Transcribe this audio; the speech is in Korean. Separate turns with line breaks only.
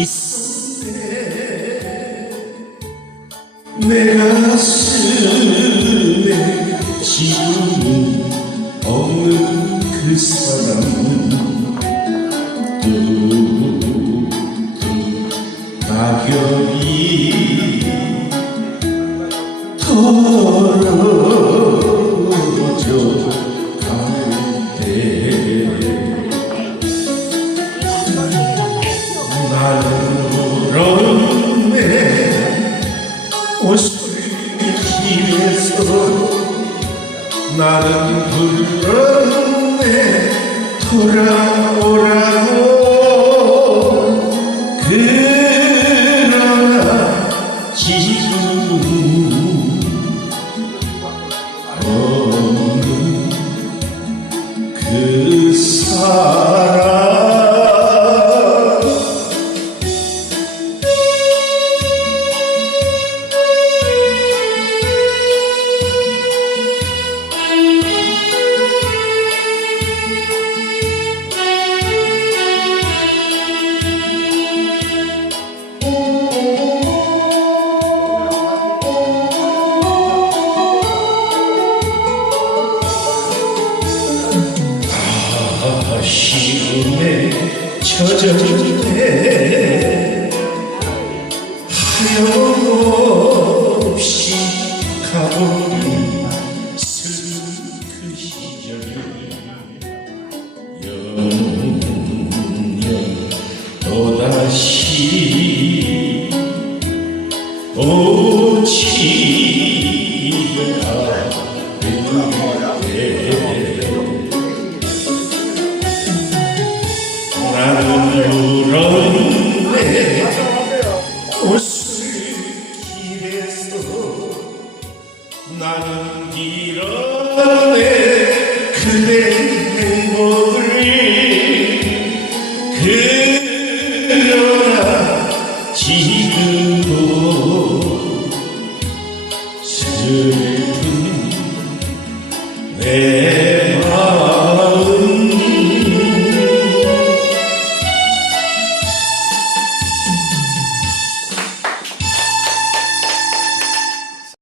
있을 내 가슴에 지금이 없는 그 사람은 가격이 떨어져 나는 불렀네 돌아오라 아쉬움에 젖었네 하염없이 가버린 슬픈 그 시절이 영영 또다시 오지 나는 울었네 옷을 길에서 나는 길었네 그대 행복을 그러나 지금도 슬픈 내